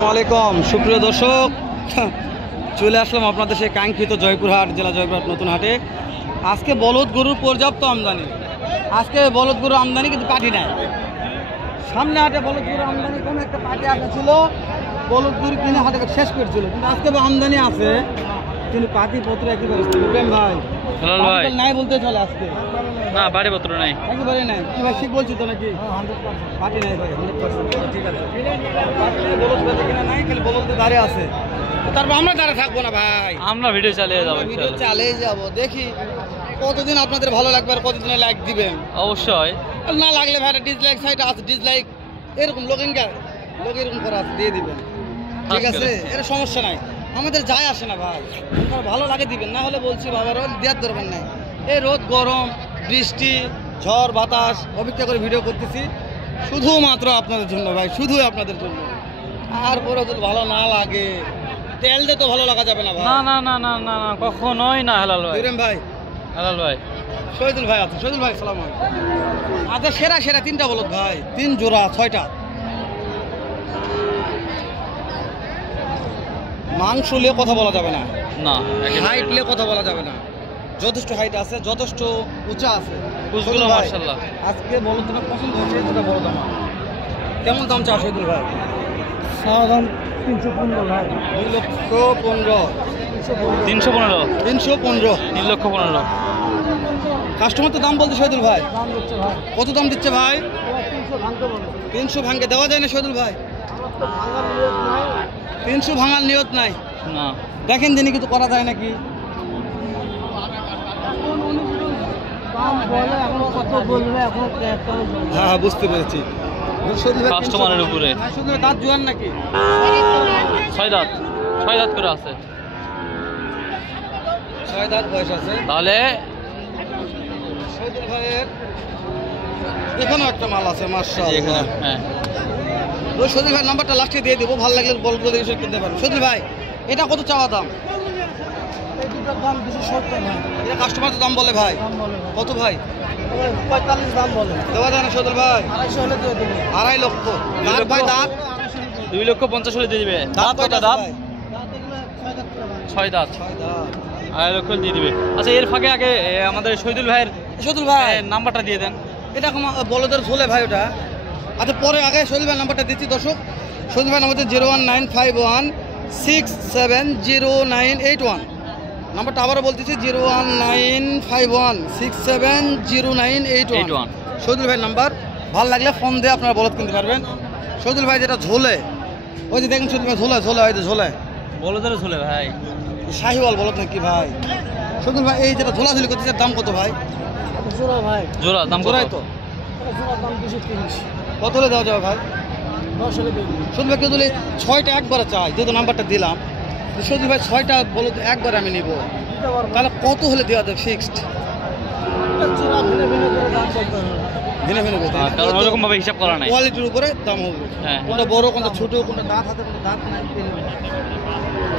আসসালামাইকুম সুপ্রিয় দর্শক, চলে আসলাম আপনাদের সেই কাঙ্ক্ষিত জয়পুরহাট জেলা জয়পুরহাট নতুন হাটে। আজকে বলদ গরুর পর্যাপ্ত আমদানি। আজকে বলদ গরুর আমদানি কিন্তু পাটি নাই। সামনে হাটে বলদ গরুর আমদানি কোনো একটা পাটি আসা ছিল, বলদ গরু কিনে হাটে শেষ করেছিল, কিন্তু আজকে আমদানি আছে কিন্তু পাটি পত্র একেবারে ভাই নাই বলতে চলে। আজকে না বাড়ি পত্র নাই, একেবারে নাই। কি ভাই ঠিক বলছি তো নাকি? পাটি নাই ভাই, 100%। ঠিক আছে, বলদ বেঁধে কিনা নাই, খালি বলদ দাঁড়িয়ে আছে। তারপর আমরা দাঁড়িয়ে থাকবো না ভাই, আমরা ভিডিও চালিয়ে যাবো, ভিডিও চালিয়ে যাবো। দেখি কতদিন আপনাদের ভালো লাগবে আর কতদিনে লাইক দিবেন। অবশ্যই না লাগলে ভাই ডিসলাইক সাইট আছে, ডিসলাইক এরকম লোক এরকম করা আছে, দিয়ে দিবেন। ঠিক আছে, এর সমস্যা নাই, আমাদের যায় আসে না ভাই। ভালো লাগে দিবেন, না হলে বলছি বাবার দেওয়ার দরকার নাই। এই রোদ গরম বৃষ্টি ঝড় বাতাস অপেক্ষা করে ভিডিও করতেছি শুধুমাত্র আপনাদের জন্য ভাই, শুধুই আপনাদের জন্য। আর পরে যদি ভালো না লাগে তেল দিয়ে তো ভালো লাগা যাবে না ভাই। না না না না না না কখনোই না। হেলাল ভাই, ভাই হেলাল ভাই, শহীদুল ভাই আছে। শহীদুল ভাই সালাম আলাইকুম। আচ্ছা, সেরা সেরা তিনটা বলদ ভাই, 3 জোড়া 6টা। মাংস নিয়ে কথা বলা যাবে না, না হাইট নিয়ে কথা বলা যাবে না। যথেষ্ট হাইট আছে, যথেষ্ট উঁচা আছে। মাশাআল্লাহ। আজকে বলদ দুটো পছন্দ হয়েছে, দুটো বড় দাম। কেমন দাম চাও শহীদুল ভাই? দাম 315 ভাই। 2,15,000। 315, 315, 3,15,000। কাস্টমার তো দাম বলতে শহীদুল ভাই। দাম দিচ্ছে ভাই, কত দাম দিচ্ছে ভাই? 300 ভাঙতে বলে। 300 ভাঙে দেওয়া যায় না শহীদুল ভাই? তো ভাঙার নিয়ত নাই। 300 ভাঙার নিয়ত নাই। না দেখেন দিনই কিছু করা যায় নাকি? দাম বলে এখন কত বলবে, এখন হ্যাঁ বুঝতে পেরেছি। কাস্টমারের উপরে। শুধু দাঁত জোয়ান নাকি? 6 দাঁত, 6 দাঁত করে আছে। 6 দাঁত বয়স আছে। তাহলে শহীদুল ভাইয়ের এখানেও একটা মাল আছে এখানে মাশাআল্লাহ। হ্যাঁ, ওই শহীদুল ভাই নাম্বারটা লাস্টে দিয়ে দেবো, ভালো লাগলে বলবো, দেখে কিনতে পারবেন। শহীদুল ভাই এটা কত চাওয়া দাম? এই দুটোর দাম 270 ভাই। এটা কাস্টমার তো দাম বলে ভাই। দাম বলে ভাই। কত ভাই? 45 দাম বলে। দেওয়া যায় না শহীদুল ভাই? 250 হলে দিয়ে দেবো। 2.5 লক্ষ। দাঁত ভাই দাঁত? 2,50,000 হলে দিয়ে দিবে। দাঁত কয়টা? দাঁত ভাই? দাঁত এগুলো 6 দাঁত, 6 দাঁত। 2.5 লক্ষ দিয়ে দিবে। আচ্ছা, এর ফাঁকে আগে আমাদের শহীদুল ভাইয়ের শহীদুল ভাই নাম্বারটা দিয়ে দেন। এটা বলদের ঝোলে ভাই ওটা। আচ্ছা, পরে আগে শহীদুল ভাই নাম্বারটা দিচ্ছি দর্শক। শহীদুল ভাই নাম্বার 01951670981। নাম্বারটা আবারও বলতেছি 01951670981। শহীদুল ভাই নাম্বার। ভালো লাগলে ফোন দিয়ে আপনারা বলদ কিনতে পারবেন। শহীদুল ভাই যেটা ঝোলে, ওই যে দেখেন শহীদুল ভাই ঝোলে ঝোলে হয়, ঝোলে বলদের ঝোলে ভাই, শাহিওয়াল বলদ নাকি ভাই? শহীদুল ভাই এই যেটা ঝোলাঝুলি করতেছে দাম কত ভাই? জোড়া ভাই। জোড়া দাম কত? জোড়াই তো। জোড়ার দাম 230। কত হলে দেওয়া যাবে ভাই? 10 হলে দিয়ে দেবো। শহীদুল ভাই কেউ যদি 6টা একবারে চাই, যেহেতু নাম্বারটা দিলাম, শহীদুল ভাই 6টা বলদ একবারে আমি নিব, দিতে পারবো। তাহলে কত হলে দেওয়া যাবে ফিক্সড? জোড়া ভিনে ভিনে করে দাম বলতে হবে। ভিন্ন ভিন্ন বলতে হবে। কারণ ওরকম ভাবে হিসাব করা নাই। কোয়ালিটির উপরে দাম হবে। হ্যাঁ। কোনটা বড়, কোনটা ছোট, কোনটা দাঁত হাতে, কোনটা দাঁত নাই।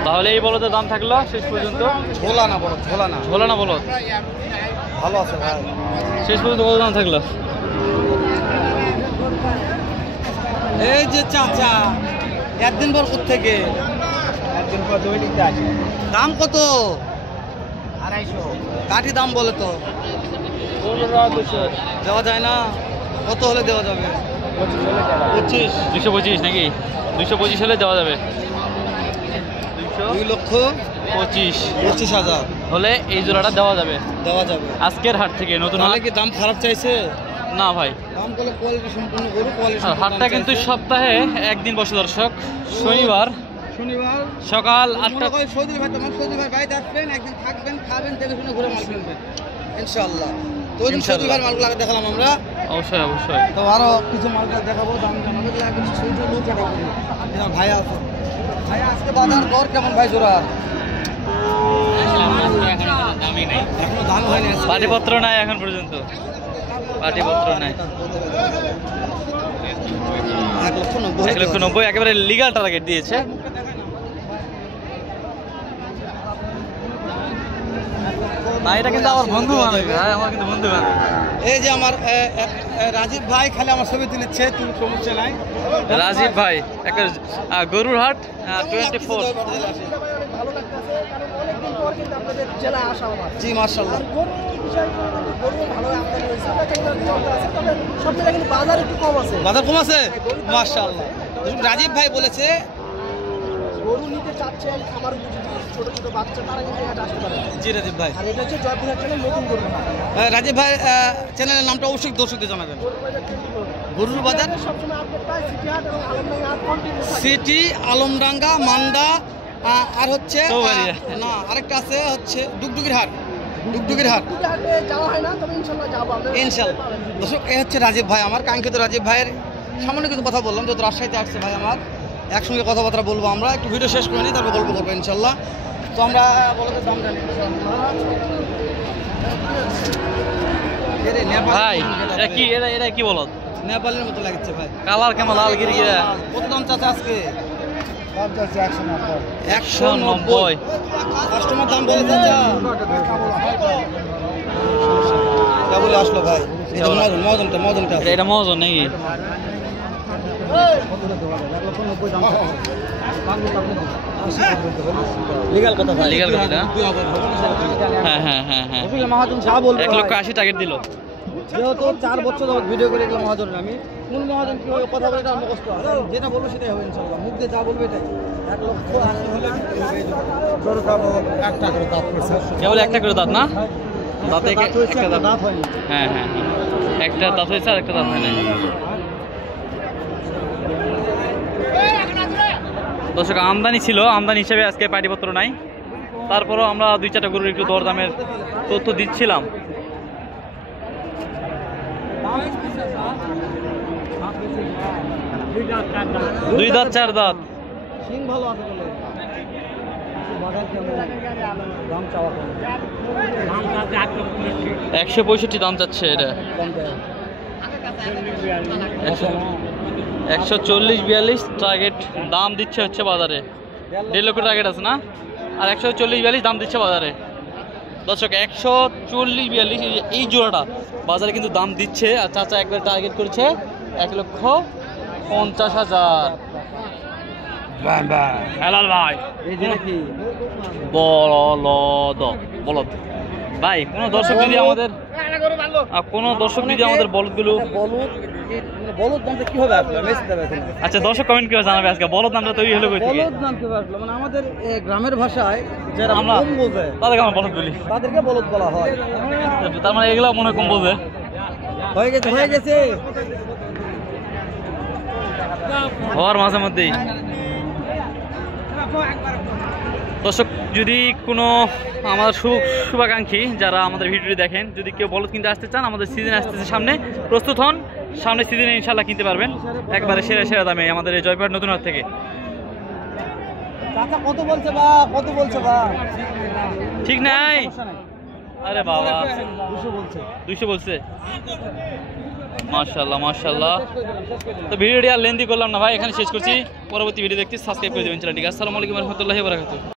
তাহলে এই বলদের দাম থাকলো শেষ পর্যন্ত। ঝোলা না বড়, ঝোলা না। ঝোলা না বলদ, ভালো আছে ভাই। শেষ পর্যন্ত কত দাম থাকলো? এই যে চাচা একদিন পর থেকে একদিন পর দৈনিকতে আসে। দাম কত? 250। কাঠি দাম বলে তো 1500। দেওয়া যায় না? কত হলে দেওয়া যাবে? 25 হলে টাকা। 25। 225 নাকি? 225 হলে দেওয়া যাবে। 2,25,000 হলে এই জোড়াটা দেওয়া যাবে দেওয়া যাবে। আজকের হাট থেকে। নতুন তাহলে হাট কি দাম খারাপ চাইছে? না ভাই, দাম করলে কোয়ালিটি সম্পূর্ণ গরু, কোয়ালিটি হাটটা কিন্তু সপ্তাহে একদিন বসে দর্শক, শনিবার শনিবার সকাল 8টা। শহীদুল ভাই তোমার শহীদুল ভাই বাড়িতে আসবেন, একদিন থাকবেন, খাবেন, দেখে শুনে ঘুরে মাল কিনবেন ইনশাআল্লাহ। তো ওই দিন শহীদুল ভাইয়ের মালগুলো আগে দেখালাম আমরা, অবশ্যই অবশ্যই। তো আরো কিছু মালগুলো দেখাবো, দাম জানাবো। একদম ছোটো লোক ভাই আছে। ভাই আজকে বাজার দর কেমন ভাই জোড়া? এখনো দাম হয়নি। পাটিপত্র নাই এখন পর্যন্ত, পাটিপত্র নাই। 1,90,000 একেবারে লিগাল টার্গেট দিয়েছে। না এটা কিন্তু আমার বন্ধু বান্ধব ভাই, আমার কিন্তু বন্ধু বান্ধব। এই যে আমার রাজীব ভাই খালি আমার ছবি তুলেছে, তুমি সমস্যা নাই। রাজীব ভাই একটা গরুর হাট 24। ভালো লাগতেছে কারণ অনেকদিন পর কিন্তু আপনাদের জেলায় আসা আমার। জি মাশাআল্লাহ। গরু বিষয়ে কিন্তু গরু ভালো আমদানি হয়েছে, তবে সব জায়গায় কিন্তু বাজার একটু কম আছে। বাজার কম আছে মাশাআল্লাহ। রাজীব ভাই বলেছে গরু নিতে চাচ্ছেন খামার উপযোগী ছোট ছোট বাচ্চা, তারা কিন্তু এখানে আসতে পারে। জি রাজীব ভাই। আর এটা হচ্ছে জয়পুরহাট জেলার নতুন গরু হাট। রাজীব ভাই চ্যানেলের নামটা অবশ্যই দর্শকদের জানাবেন। গরুর বাজার সবসময় আপডেট পায় সিটি হাট এবং আলমডাঙ্গা হাট কন্টিনিউ থাকে। সিটি, আলমডাঙ্গা, মান্দা, আর হচ্ছে চৌবাড়িয়া। না আরেকটা আছে হচ্ছে ডুগডুগির হাট। ডুগডুগির হাট সিটি হাটে যাওয়া হয় না, তবে ইনশাল্লাহ যাবো আমরা। ইনশাল্লাহ। দর্শক এ হচ্ছে রাজীব ভাই, আমার কাঙ্ক্ষিত রাজীব ভাইয়ের সামান্য কিছু কথা বললাম, যেহেতু রাজশাহীতে আসছে ভাই আমার, একসঙ্গে কথাবার্তা বলবো আমরা, একটু ভিডিও শেষ করে নিই তারপর গল্প করবো ইনশাল্লাহ। তো আমরা বলতে দাম জানি ভাই এটা কি, এটা কি বলো? নেপালের মতো লাগছে ভাই। কালার কেমন লাল গিরিগিরা? কত দাম চাচ্ছে আজকে? 190। কাস্টমার দাম বলে চাচা কেবল আসলো ভাই। এই যে মজনটা এটা মজন নাকি? লিগাল কথা ভাই, লিগ্যাল কথা না? হ্যাঁ হ্যাঁ হ্যাঁ হ্যাঁ। মহাজন সাহেব বলবো 1,80,000 টার্গেট দিল। যেহেতু 4 বছর যাবত ভিডিও করে এগুলো মহাজনের আমি কোন মহাজন কিভাবে কথা বলে এটা মুখস্থ আছে, যেটা বলবো সেটাই হবে ইনশাল্লাহ, মুখ দিয়ে যা বলবে এটাই। 1,80,000 হলে গরু খাবো একটা করে দাঁত পড়ছে, কেবল একটা করে দাঁত না? দাঁতে দাঁত হয়েছে, একটা দাঁত। দাঁত হয়নি। হ্যাঁ হ্যাঁ হ্যাঁ। একটা দাঁত হয়েছে আর একটা দাঁত হয় না। দর্শক আমদানি ছিল, আমদানি হিসেবে আজকে পাটিপত্র নাই, তারপরও আমরা 2-4টা গরুর একটু দরদামের তথ্য দিচ্ছিলাম। দুই দাঁত 4 দাঁত। সিং ভালো আছে বলে বাজার কেমন, দাম চাওয়া কেমন? 165 দাম চাচ্ছে এটা। 140-42 টার্গেট দাম দিচ্ছে হচ্ছে বাজারে। 1.5 লক্ষ টার্গেট আছে না, আর 140-42 দাম দিচ্ছে বাজারে। দর্শক 140-42 এই জোড়াটা বাজারে কিন্তু দাম দিচ্ছে, আর চাচা একবার টার্গেট করছে 1,50,000। হেলাল ভাই এই যে নাকি বলদ বলদ ভাই, কোন দর্শক যদি আমাদের বলদগুলো, বলদ নামটা কি হবে আপনার মেসতে হবে এখন? আচ্ছা দর্শক কমেন্ট করে জানাবে আজকে বলদ নামটা তৈরি হলো কই থেকে। বলদ নাম কি হবে আসলে? মানে আমাদের গ্রামের ভাষায় যারা আমরা কম বোঝে তাদেরকে আমরা বলদ বলি, তাদেরকে বলদ বলা হয়। তার মানে এগুলো মনে হয় কম বোঝে। হয়ে গেছে হওয়ার মাঝে মধ্যেই। দর্শক যদি কোনো আমার শুভাকাঙ্ক্ষী যারা আমাদের ভিডিওটি দেখেন, যদি কেউ বলদ কিনতে আসতে চান, আমাদের সিজন আসতেছে সামনে, প্রস্তুত হন, সামনে সিজনে ইনশাল্লাহ কিনতে পারবেন একবারে সেরা দামে আমাদের এই জয়পুরহাট নতুন হাট থেকে। চাচা কত বলছে বা ঠিক নাই? আরে বাবা 200 বলছে। মাশাআল্লাহ। তো ভিডিওটি আর লেন্দি করলাম না ভাই, এখানে শেষ করছি। পরবর্তী ভিডিও দেখতে সাবস্ক্রাইব করে দেবেন চ্যানেলটিকে। আসসালামু আলাইকুম ওয়া রাহমাতুল্লাহি ওয়া বারাকাতুহু।